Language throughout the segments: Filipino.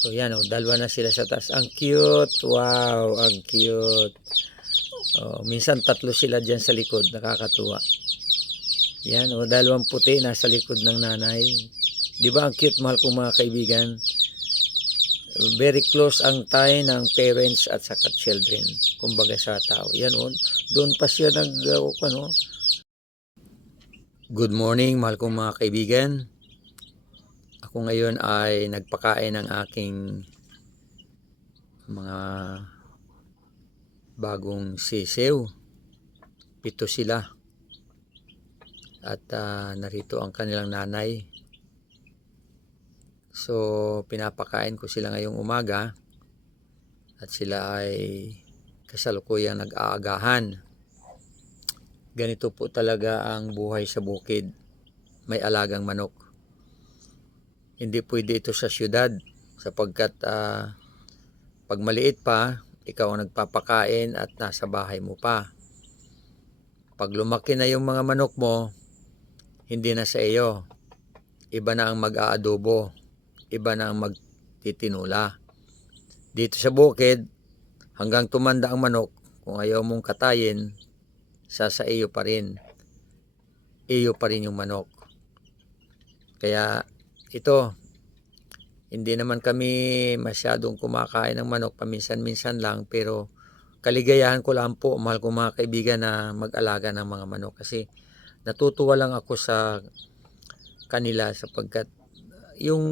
So yan oh, dalawa na sila sa taas. Ang cute. Wow, ang cute. Oh, minsan tatlo sila diyan sa likod, nakakatuwa. Yan oh, dalawang puti nasa likod ng nanay. 'Di ba ang cute, mahal kong mga kaibigan? Very close ang tie ng parents at saka children, kumbaga sa tao. Yan oh, doon pa siya ano. Good morning, mahal kong mga kaibigan. Ako ngayon ay nagpakain ng aking mga bagong sisiw. 7 sila. At narito ang kanilang nanay. So pinapakain ko sila ngayong umaga. At sila ay kasalukuyang nag-aagahan. Ganito po talaga ang buhay sa bukid. May alagang manok. Hindi pwede ito sa syudad sapagkat pag maliit pa, ikaw ang nagpapakain at nasa bahay mo pa. Pag lumaki na yung mga manok mo, hindi na sa iyo. Iba na ang mag-aadobo. Iba na ang magtitinula. Dito sa bukid, hanggang tumanda ang manok, kung ayaw mong katayin, sa iyo pa rin. Iyo pa rin yung manok. Kaya ito, hindi naman kami masyadong kumakain ng manok, paminsan-minsan lang, pero kaligayahan ko lang po, mahal ko mga kaibigan, na mag-alaga ng mga manok kasi natutuwa lang ako sa kanila sapagkat yung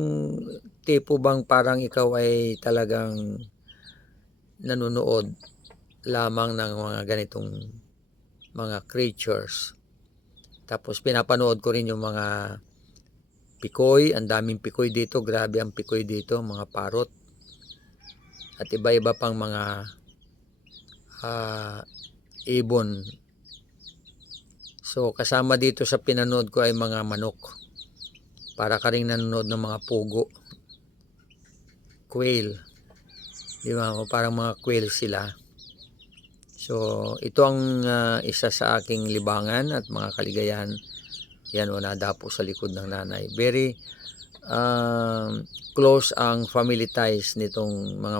tipo bang parang ikaw ay talagang nanonood lamang ng mga ganitong mga creatures. Tapos pinapanood ko rin yung mga pikoy, ang daming pikoy dito, grabe ang pikoy dito, mga parot. At iba-iba pang mga ibon. So kasama dito sa pinanood ko ay mga manok. Para ka rin nanonood ng mga pugo. Quail. Di ba? O parang mga quail sila. So ito ang isa sa aking libangan at mga kaligayahan. Yan o, nadapo sa likod ng nanay. Very close ang family ties nitong mga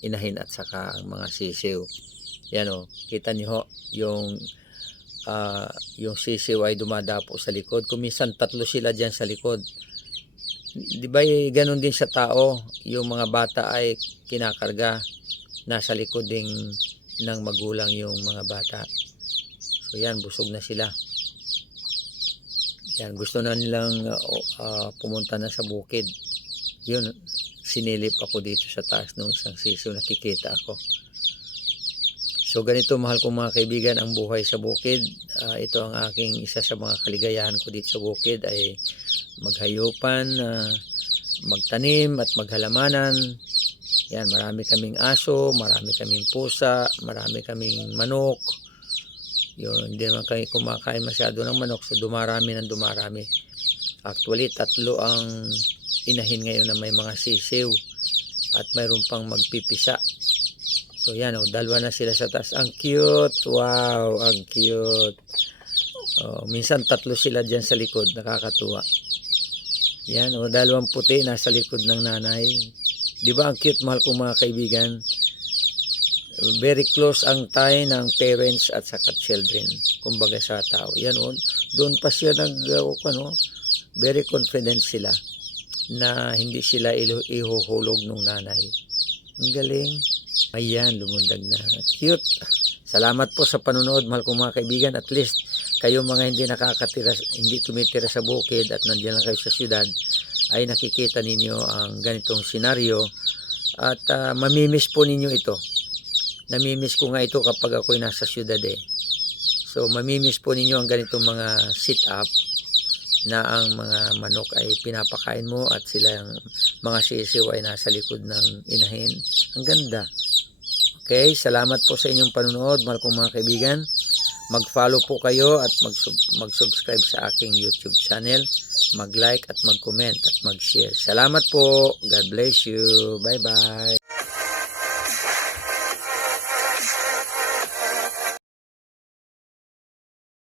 inahin at saka mga sisiw. Yan o, kita niyo ho, yung sisiw ay dumadapo sa likod. Kuminsan tatlo sila dyan sa likod. Di ba ganun din sa tao, yung mga bata ay kinakarga, nasa likod din ng magulang yung mga bata. So yan, busog na sila. Yan, gusto na nilang pumunta na sa bukid. Yun, sinilip ako dito sa taas ng isang sisiw, nakikita ako. So ganito, mahal kong mga kaibigan, ang buhay sa bukid. Ito ang aking isa sa mga kaligayahan ko dito sa bukid, ay maghayupan, magtanim at maghalamanan. Yan, marami kaming aso, marami kaming pusa, marami kaming manok. Yun, hindi naman kami kumakain masyado ng manok, so dumarami ng dumarami. Actually, 3 ang inahin ngayon na may mga sisiw at mayroon pang magpipisa. So yan oh, dalawa na sila sa taas. Ang cute. Wow, ang cute. Oh, minsan 3 sila diyan sa likod, nakakatuwa. Yan oh, dalawang puti nasa likod ng nanay. 'Di ba ang cute, mahal kong mga kaibigan? Very close ang tie ng parents at saka children, kumbaga sa tao. Yan oh, doon pa siya very confident sila na hindi sila ihuhulog ng nanay. Ang galing. Ayan, lumundag na. Cute. Salamat po sa panonood, mahal kong mga kaibigan. At least kayo mga hindi tumitira sa bukid at nandiyan lang kayo sa syudad, ay nakikita ninyo ang ganitong senaryo at mamimiss po ninyo ito. Namimiss ko nga ito kapag ako'y nasa syudad eh. So mamimiss po ninyo ang ganitong mga sit-up na ang mga manok ay pinapakain mo at sila ang mga sisiw ay nasa likod ng inahin. Ang ganda. Okay, salamat po sa inyong panonood, mahal kong mga kaibigan. Mag-follow po kayo at mag-subscribe sa aking YouTube channel. Mag-like at mag-comment at mag-share. Salamat po. God bless you. Bye-bye.